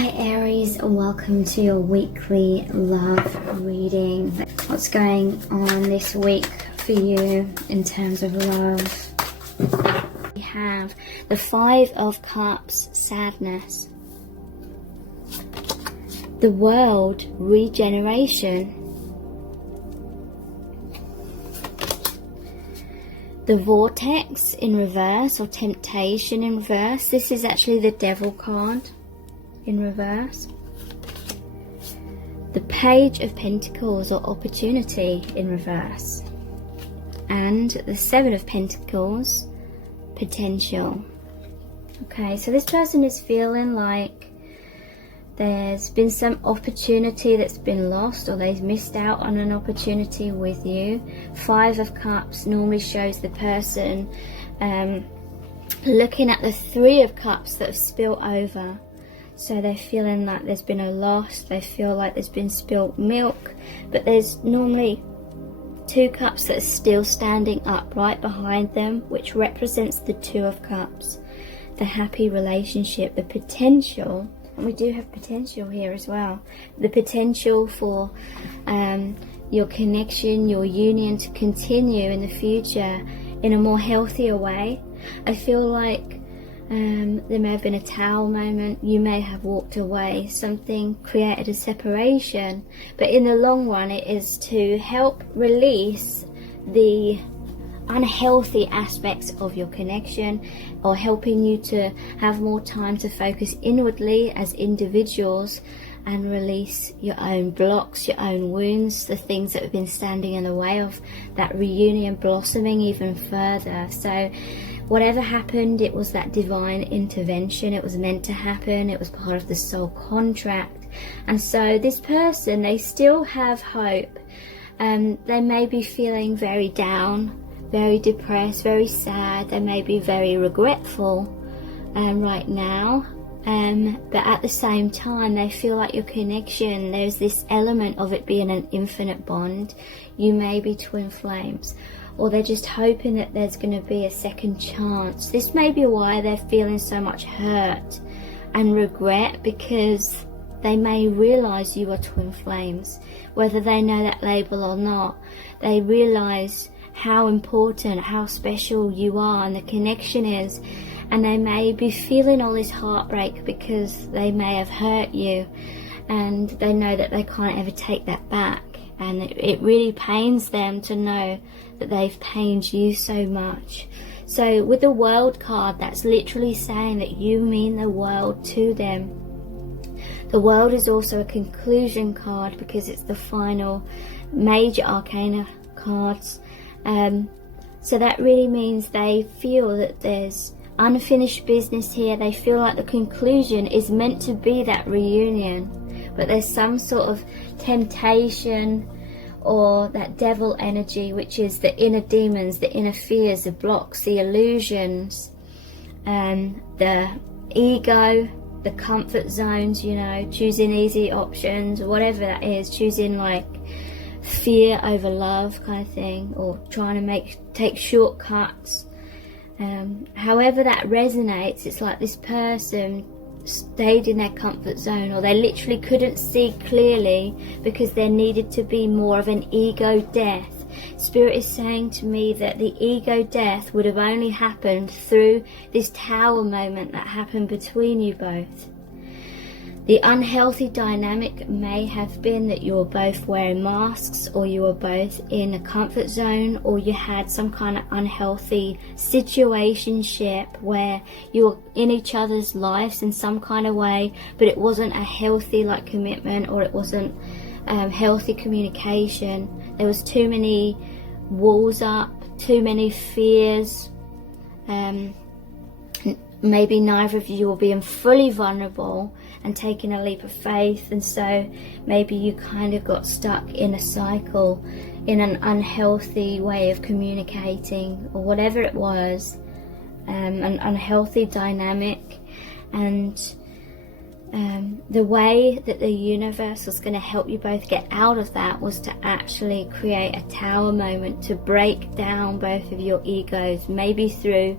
Hi Aries, and welcome to your weekly love reading. What's going on this week for you in terms of love? We have the Five of Cups, sadness. The World, regeneration. The Vortex in reverse, or temptation in reverse. This is actually the Devil card in reverse. The Page of Pentacles, or opportunity, in reverse. And the Seven of Pentacles, potential. Okay, so this person is feeling like there's been some opportunity that's been lost, or they've missed out on an opportunity with you. Five of Cups normally shows the person looking at the Three of Cups that have spilled over. So they're feeling like there's been a loss, they feel like there's been spilt milk, but there's normally Two Cups that are still standing up right behind them, which represents the Two of Cups, the happy relationship, the potential. And we do have potential here as well. The potential for your connection, your union to continue in the future in a more healthier way. I feel like there may have been a towel moment. You may have walked away. Something created a separation. But in the long run, it is to help release the unhealthy aspects of your connection, or helping you to have more time to focus inwardly as individuals and release your own blocks, your own wounds, the things that have been standing in the way of that reunion blossoming even further. So whatever happened, it was that divine intervention. It was meant to happen. It was part of the soul contract. And so this person, they still have hope. They may be feeling very down, very depressed, very sad. They may be very regretful right now, but at the same time they feel like your connection, there's this element of it being an infinite bond. You may be twin flames, or they're just hoping that there's going to be a second chance. This may be why they're feeling so much hurt and regret, because they may realize you are twin flames, whether they know that label or not. They realize how important, how special you are and the connection is, and they may be feeling all this heartbreak because they may have hurt you, and they know that they can't ever take that back, and it really pains them to know that they've pained you so much. So with the World card, that's literally saying that you mean the world to them. The World is also a conclusion card because it's the final major arcana cards. So that really means they feel that there's unfinished business here. They feel like the conclusion is meant to be that reunion, but there's some sort of temptation or that devil energy, which is the inner demons, the inner fears, the blocks, the illusions, the ego, the comfort zones, you know, choosing easy options, whatever that is, choosing like fear over love kind of thing, or trying to take shortcuts. However that resonates, it's like this person stayed in their comfort zone, or they literally couldn't see clearly because there needed to be more of an ego death. Spirit is saying to me that the ego death would have only happened through this tower moment that happened between you both. The unhealthy dynamic may have been that you were both wearing masks, or you were both in a comfort zone, or you had some kind of unhealthy situationship where you were in each other's lives in some kind of way, but it wasn't a healthy like commitment, or it wasn't healthy communication. There was too many walls up, too many fears. Maybe neither of you were being fully vulnerable and taking a leap of faith, and so maybe you kind of got stuck in a cycle, in an unhealthy way of communicating, or whatever it was, an unhealthy dynamic. And the way that the universe was going to help you both get out of that was to actually create a tower moment to break down both of your egos, maybe through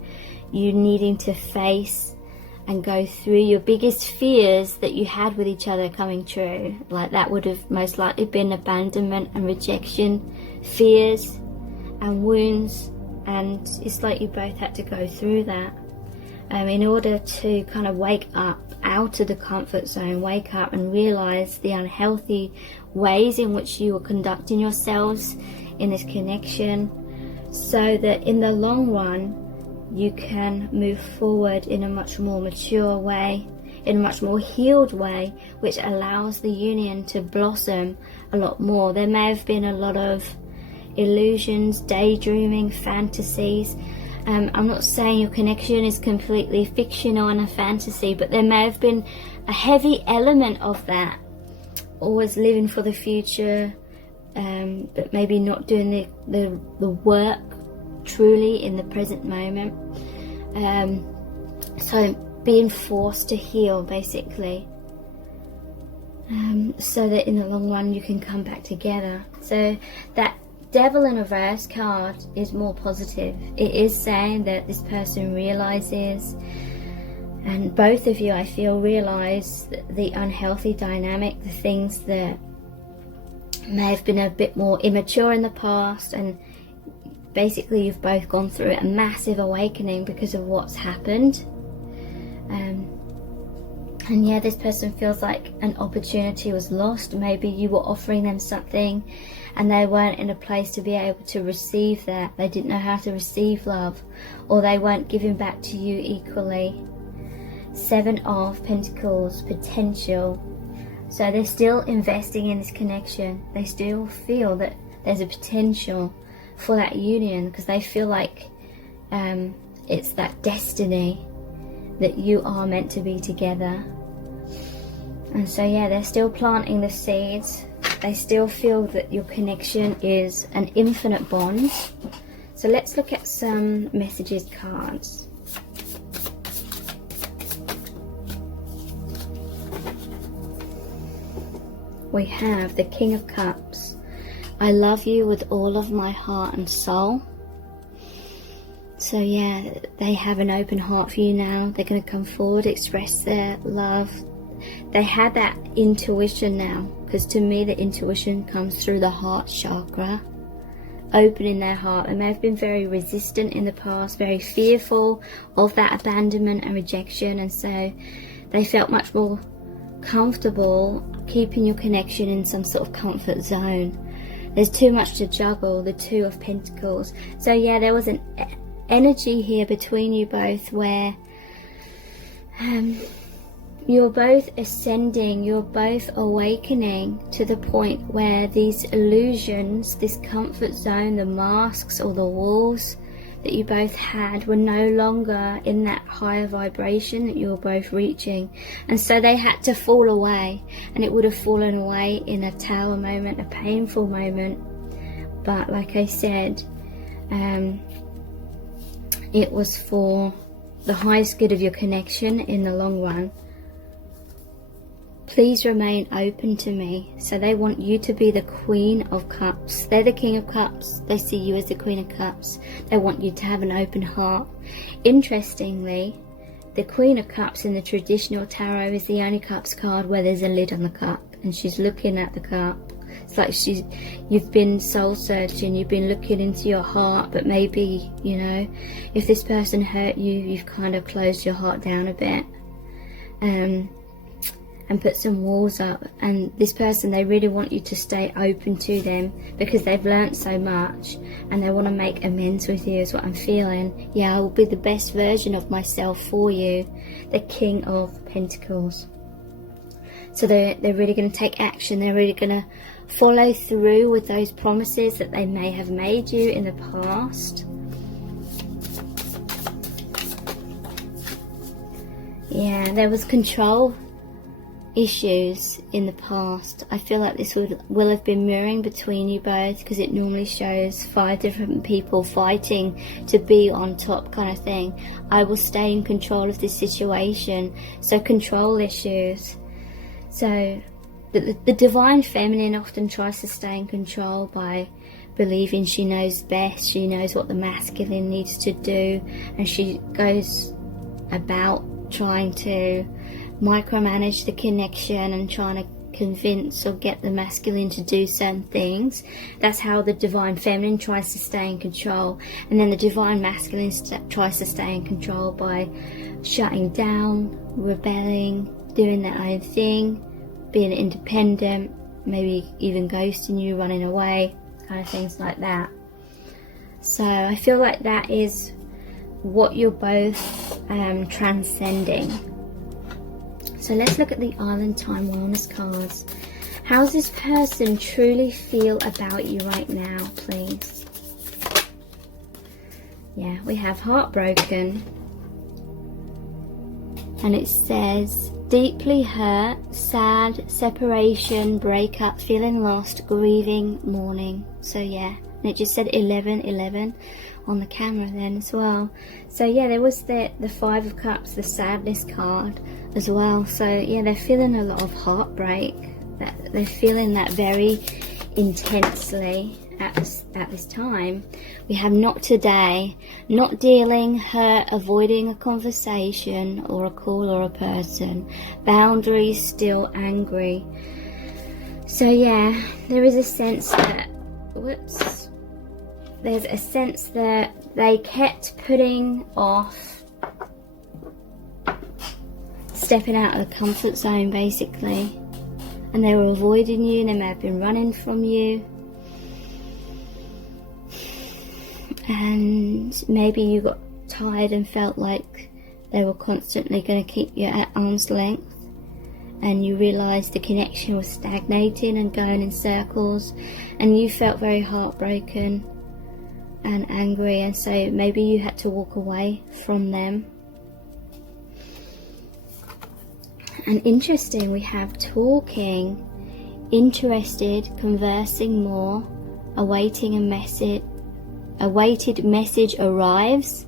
you needing to face and go through your biggest fears that you had with each other coming true. Like that would have most likely been abandonment and rejection, fears and wounds, and it's like you both had to go through that in order to kind of wake up out of the comfort zone, wake up and realize the unhealthy ways in which you were conducting yourselves in this connection, so that in the long run you can move forward in a much more mature way, in a much more healed way, which allows the union to blossom a lot more. There may have been a lot of illusions, daydreaming, fantasies. I'm not saying your connection is completely fictional and a fantasy, but there may have been a heavy element of that. Always living for the future, but maybe not doing the work truly in the present moment. So being forced to heal, basically, so that in the long run you can come back together. So that Devil in reverse card is more positive. It is saying that this person realizes, and both of you, I feel, realize the unhealthy dynamic, the things that may have been a bit more immature in the past, and basically you've both gone through a massive awakening because of what's happened. And yeah, this person feels like an opportunity was lost. Maybe you were offering them something and they weren't in a place to be able to receive that. They didn't know how to receive love, or they weren't giving back to you equally. 7 of Pentacles, potential. So they're still investing in this connection. They still feel that there's a potential for that union, because they feel like it's that destiny that you are meant to be together. And so yeah, they're still planting the seeds. They still feel that your connection is an infinite bond. So let's look at some messages cards. We have the King of Cups. I love you with all of my heart and soul. So yeah, they have an open heart for you now. They're going to come forward, express their love. They had that intuition now, because to me the intuition comes through the heart chakra, opening their heart. They may have been very resistant in the past, very fearful of that abandonment and rejection, and so they felt much more comfortable keeping your connection in some sort of comfort zone. There's too much to juggle, the 2 of Pentacles. So yeah, there was an energy here between you both where you're both ascending, you're both awakening to the point where these illusions, this comfort zone, the masks or the walls that you both had were no longer in that higher vibration that you were both reaching. And so they had to fall away, and it would have fallen away in a tower moment, a painful moment. But like I said, it was for the highest good of your connection in the long run. Please remain open to me. So they want you to be the Queen of Cups. They're the King of Cups. They see you as the Queen of Cups. They want you to have an open heart. Interestingly, the Queen of Cups in the traditional tarot is the only cups card where there's a lid on the cup, and she's looking at the cup. It's like you've been soul searching, you've been looking into your heart, but maybe, you know, if this person hurt you, you've kind of closed your heart down a bit. And put some walls up, and this person, they really want you to stay open to them because they've learnt so much and they want to make amends with you, is what I'm feeling. Yeah, I will be the best version of myself for you. The King of Pentacles. So they're really going to take action. They're really going to follow through with those promises that they may have made you in the past. Yeah, there was control issues in the past. I feel like this will have been mirroring between you both, because it normally shows 5 different people fighting to be on top kind of thing. I will stay in control of this situation. So control issues. So the divine feminine often tries to stay in control by believing she knows best, she knows what the masculine needs to do, and she goes about trying to micromanage the connection and trying to convince or get the masculine to do certain things. That's how the divine feminine tries to stay in control, and then the divine masculine tries to stay in control by shutting down, rebelling, doing their own thing, being independent, maybe even ghosting you, running away, kind of things like that. So I feel like that is what you're both transcending. So let's look at the Island Time Wellness cards. How does this person truly feel about you right now, please? Yeah, we have heartbroken. And it says deeply hurt, sad, separation, breakup, feeling lost, grieving, mourning. So yeah, and it just said 11 on the camera then as well. So yeah, there was the Five of Cups, the sadness card as well. So yeah, they're feeling a lot of heartbreak. They're feeling that very intensely at this time. We have not today, not dealing, hurt, avoiding a conversation or a call or a person, boundaries, still angry. So yeah, there is a sense that, there's a sense that they kept putting off stepping out of the comfort zone, basically, and they were avoiding you, and they may have been running from you, and maybe you got tired and felt like they were constantly going to keep you at arm's length, and you realised the connection was stagnating and going in circles, and you felt very heartbroken and angry, and so maybe you had to walk away from them. And interesting, we have talking, interested, conversing more, awaiting a message, awaited message arrives,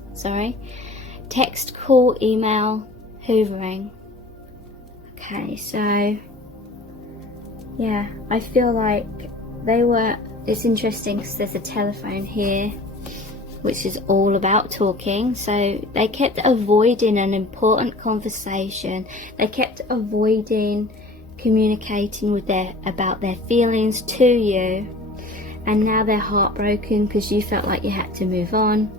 text, call, email, hoovering. Okay, so yeah, I feel like it's interesting because there's a telephone here, which is all about talking. So they kept avoiding an important conversation. They kept avoiding communicating about their feelings to you. And now they're heartbroken because you felt like you had to move on.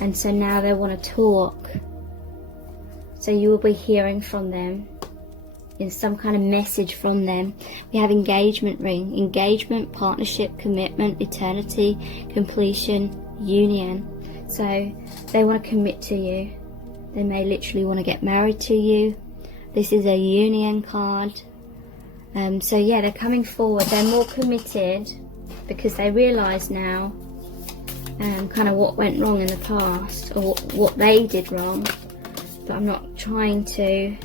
And so now they want to talk. So you will be hearing from them in some kind of message from them. We have engagement ring, engagement, partnership, commitment, eternity, completion, union. So they want to commit to you. They may literally want to get married to you. This is a union card. So yeah, they're coming forward. They're more committed because they realise now kind of what went wrong in the past, or what they did wrong. But I'm not trying to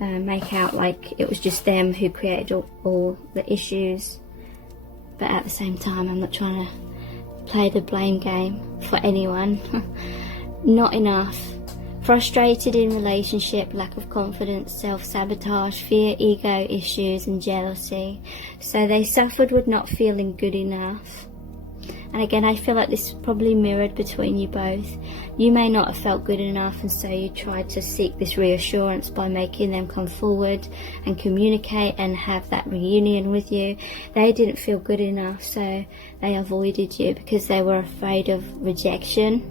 make out like it was just them who created all the issues. But at the same time, I'm not trying to play the blame game for anyone. Not enough. Frustrated in relationship, lack of confidence, self-sabotage, fear, ego issues and jealousy. So they suffered with not feeling good enough. And again, I feel like this is probably mirrored between you both. You may not have felt good enough, and so you tried to seek this reassurance by making them come forward and communicate and have that reunion with you. They didn't feel good enough, so they avoided you because they were afraid of rejection.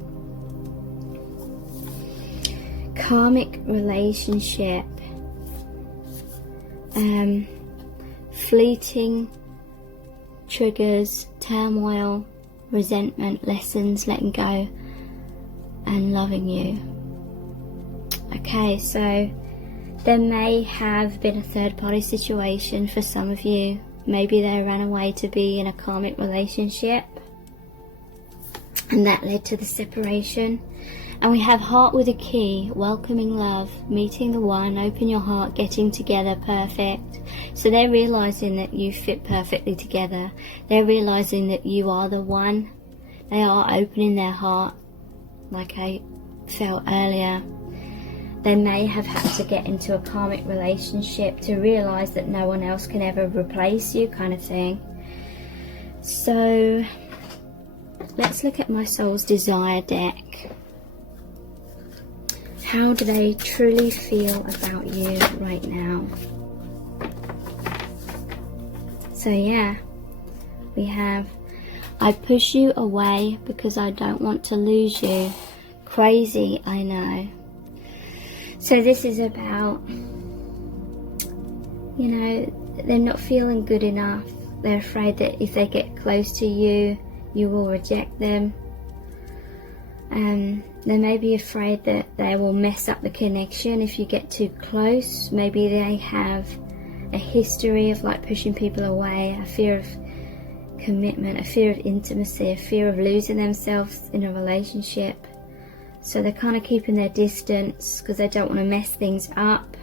Karmic relationship. Fleeting triggers, turmoil, resentment, lessons, letting go and loving you. Okay, so there may have been a third party situation for some of you. Maybe they ran away to be in a karmic relationship and that led to the separation. And we have heart with a key, welcoming love, meeting the one, open your heart, getting together, perfect. So they're realising that you fit perfectly together. They're realising that you are the one. They are opening their heart, like I felt earlier. They may have had to get into a karmic relationship to realise that no one else can ever replace you, kind of thing. So let's look at my soul's desire deck. How do they truly feel about you right now? So yeah, we have, I push you away because I don't want to lose you. Crazy, I know. So this is about, you know, they're not feeling good enough. They're afraid that if they get close to you, you will reject them. They may be afraid that they will mess up the connection if you get too close. Maybe they have a history of like pushing people away, a fear of commitment, a fear of intimacy, a fear of losing themselves in a relationship. So they're kind of keeping their distance because they don't want to mess things up.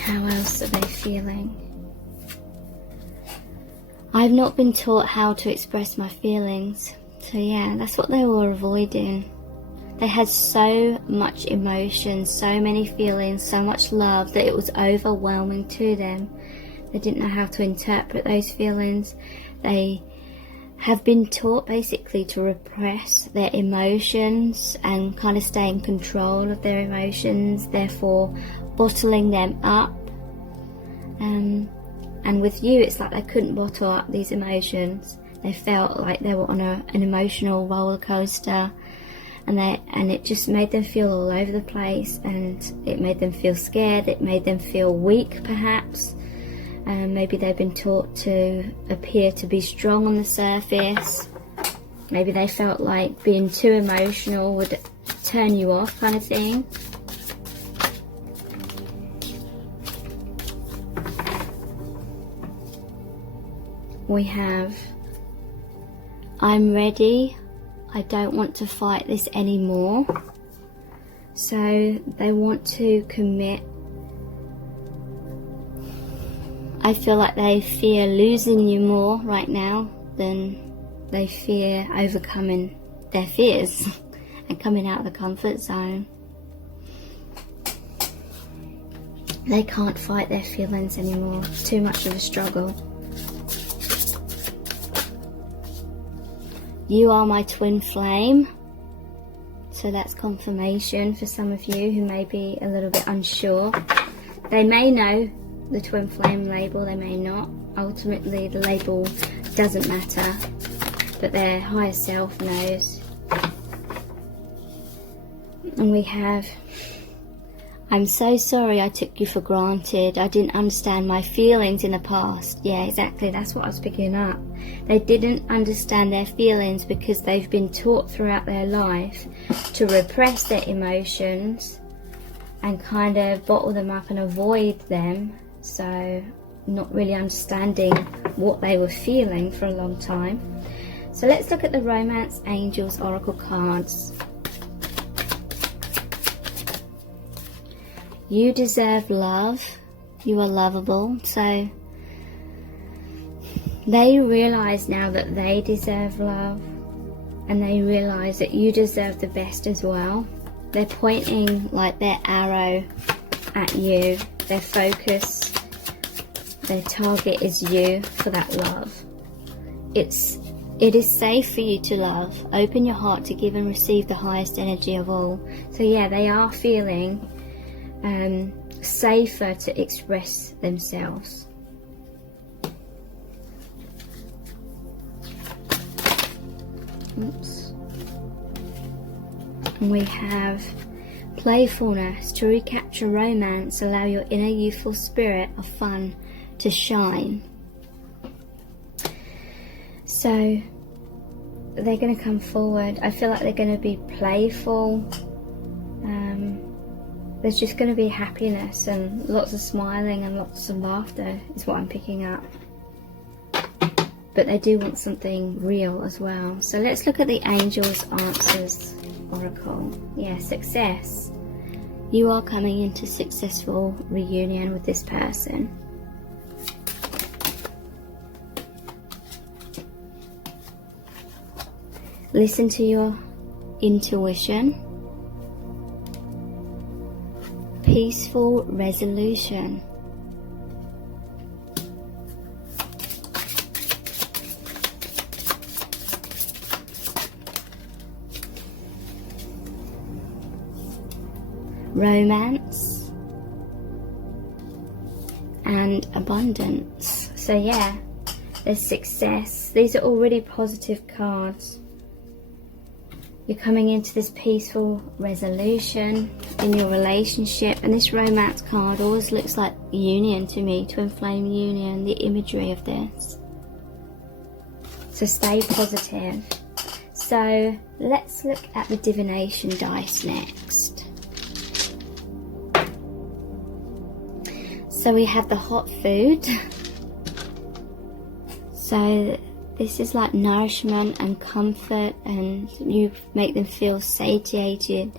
How else are they feeling? I've not been taught how to express my feelings. So yeah, that's what they were avoiding. They had so much emotion, so many feelings, so much love that it was overwhelming to them. They didn't know how to interpret those feelings. They have been taught basically to repress their emotions and kind of stay in control of their emotions, therefore bottling them up. And with you, it's like they couldn't bottle up these emotions. They felt like they were on an emotional roller coaster. And it just made them feel all over the place, and it made them feel scared, it made them feel weak perhaps. Maybe they've been taught to appear to be strong on the surface. Maybe they felt like being too emotional would turn you off, kind of thing. We have, I'm ready. I don't want to fight this anymore. So they want to commit. I feel like they fear losing you more right now than they fear overcoming their fears and coming out of the comfort zone. They can't fight their feelings anymore. It's too much of a struggle. You are my twin flame. So that's confirmation for some of you who may be a little bit unsure. They may know the twin flame label, they may not. Ultimately, the label doesn't matter, but their higher self knows. And we have, I'm so sorry I took you for granted. I didn't understand my feelings in the past. Yeah, exactly. That's what I was picking up. They didn't understand their feelings because they've been taught throughout their life to repress their emotions and kind of bottle them up and avoid them. So not really understanding what they were feeling for a long time. So let's look at the Romance Angels Oracle cards. You deserve love. You are lovable. So they realize now that they deserve love, and they realize that you deserve the best as well. They're pointing like their arrow at you. Their focus, their target is you for that love. It is safe for you to love. Open your heart to give and receive the highest energy of all. So yeah, they are feeling safer to express themselves. Oops. And we have playfulness. To recapture romance, allow your inner youthful spirit of fun to shine. So they're going to come forward. I feel like they're going to be playful. There's just going to be happiness and lots of smiling and lots of laughter is what I'm picking up. But they do want something real as well. So let's look at the Angels Answers Oracle. Yeah, success. You are coming into successful reunion with this person. Listen to your intuition. Peaceful resolution. romance, and abundance. So yeah, there's success. These are all really positive cards. You're coming into this peaceful resolution in your relationship, and this romance card always looks like union to me, twin flame union, the imagery of this. So stay positive. So let's look at the divination dice next. So we have the hot food. So this is like nourishment and comfort, and you make them feel satiated.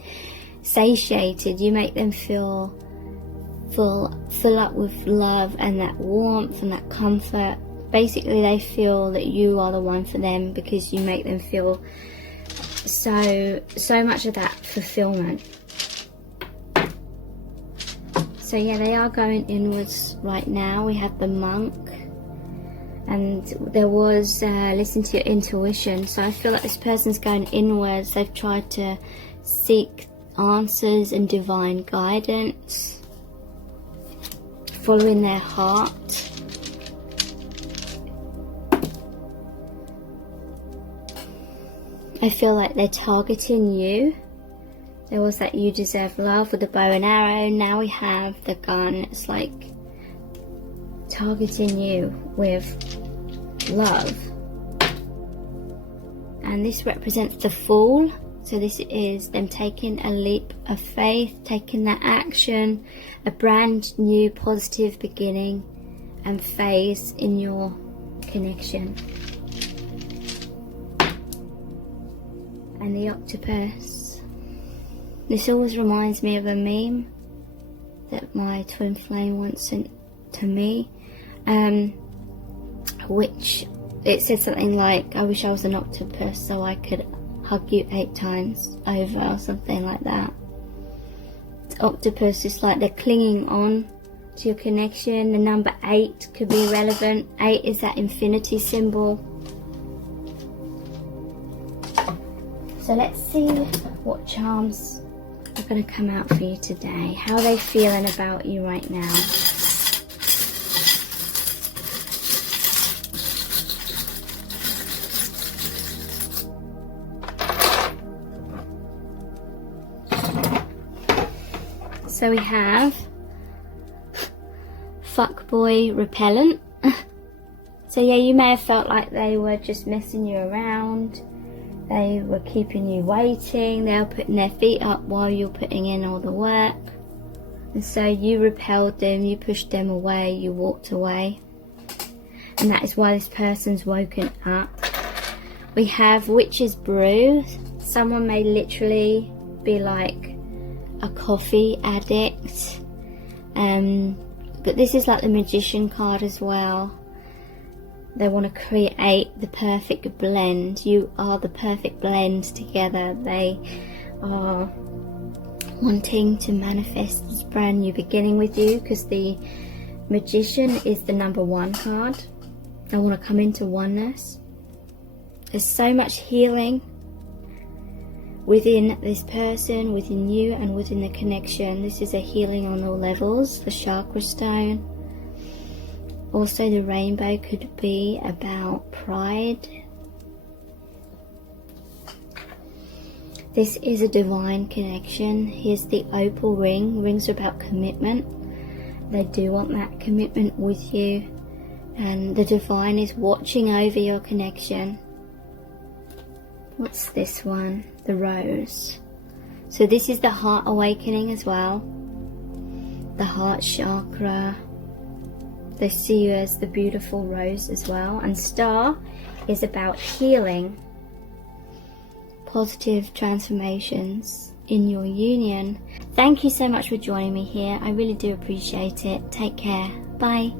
You make them feel fill up with love and that warmth and that comfort. Basically, they feel that you are the one for them because you make them feel so much of that fulfillment. So yeah, they are going inwards right now. We have the monk. And there was listen to your intuition. So I feel like this person's going inwards. They've tried to seek answers and divine guidance, following their heart. I feel like they're targeting you. There was that you deserve love with the bow and arrow. Now we have the gun. It's like targeting you with love. And this represents the Fool. So this is them taking a leap of faith, taking that action, a brand new positive beginning and phase in your connection. And the octopus. This always reminds me of a meme that my twin flame once sent to me, which it said something like, I wish I was an octopus so I could hug you 8 times over, or something like that. Octopus is like they're clinging on to your connection. The number 8 could be relevant. 8 is that infinity symbol. So let's see what charms are going to come out for you today. How are they feeling about you right now? So we have fuckboy repellent. So yeah, you may have felt like they were just messing you around. They were keeping you waiting. They were putting their feet up while you're putting in all the work. And so you repelled them, you pushed them away, you walked away. And that is why this person's woken up. We have witch's brew. Someone may literally be like a coffee addict, but this is like the magician card as well. They want to create the perfect blend. You are the perfect blend together. They are wanting to manifest this brand new beginning with you, because the magician is the number 1 card. They want to come into oneness. There's so much healing within this person, within you, and within the connection. This is a healing on all levels. The chakra stone. Also the rainbow could be about pride. This is a divine connection. Here's the opal ring. Rings are about commitment. They do want that commitment with you. And the divine is watching over your connection. What's this one? The rose. So this is the heart awakening as well. The heart chakra. They see you as the beautiful rose as well. And star is about healing. Positive transformations in your union. Thank you so much for joining me here. I really do appreciate it. Take care. Bye.